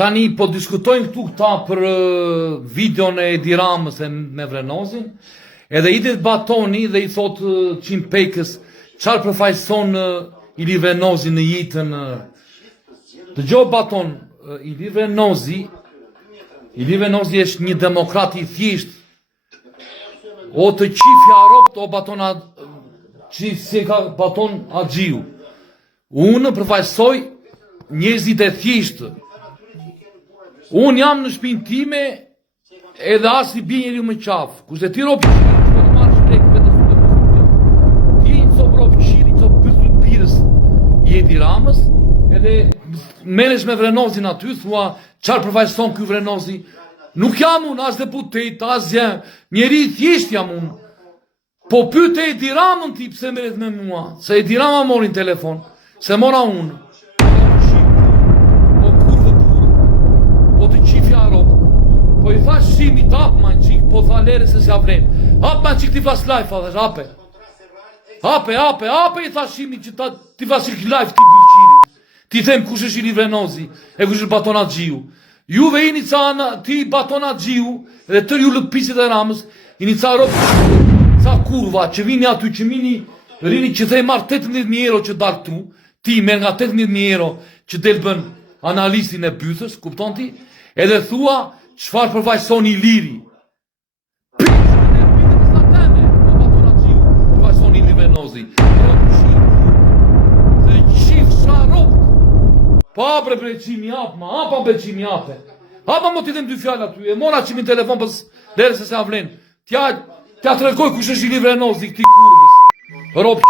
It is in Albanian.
Tani po diskutojnë këtu këta për videon e Edi Ramës e me Vrenozin, edhe idit Batoni dhe i thot Qim Pekës, qarë përfaqëson Ili Vrenozi në jetën. Dëgjoj Baton, Ili Vrenozi është një demokrat i thjesht, o të qifja ropt, o Baton që si ka Baton Agjiu. Unë përfaqësoj njerëzit e thjeshtë. Unë jam në shpinë time edhe as i bie njeriu më qafë. Kurse ti rob qiri, që do të marrë shtrek vetë studion. Ti një cop rob qiri, një cop pythur pirës i Edi Ramës, edhe menesh me Vrenozin aty, thua qarë përfaqëson ky Vrenozi. Nuk jam unë as deputet, as jam, njeri i thjesht jam unë. Po pyte Edi Ramën ti pse merret me mua, se Edi Rama mori në telefon, se mora unë. Po i thash shimi t'ap ma në qik, po tha lere se s'ja vren. Hap ma në qik t'i flas live, hape. Hape i thash shimi që t'i flas qik live t'i bëllqirit. Ti them kush është Ili Vrenozi e kush është Baton Agjiu. Juve i një ca ti Baton Agjiu edhe tër ju lëpisit e Ramës, i një ca ropë, ca kurva që vini aty që mini rini që thej marrë 18.000 euro që darë tu, ti merr nga 18.000 euro që del bën analistin e bythës, kupton ti? Edhe thua çfarë përfaqëson Iliri? Pishën e pitën sa teme, o Baton Agjiu, përfaqëson Ili Vrenozi. Dhe qif sa ropt. Pa bre qimi hap, ma hapa bre qimi hape. Hapa mo t'i them dy fjallë aty, e mora qimin telefon pës dere se se avlen. Tja tregoj kush është Ili Vrenozi këti kurvës. Rob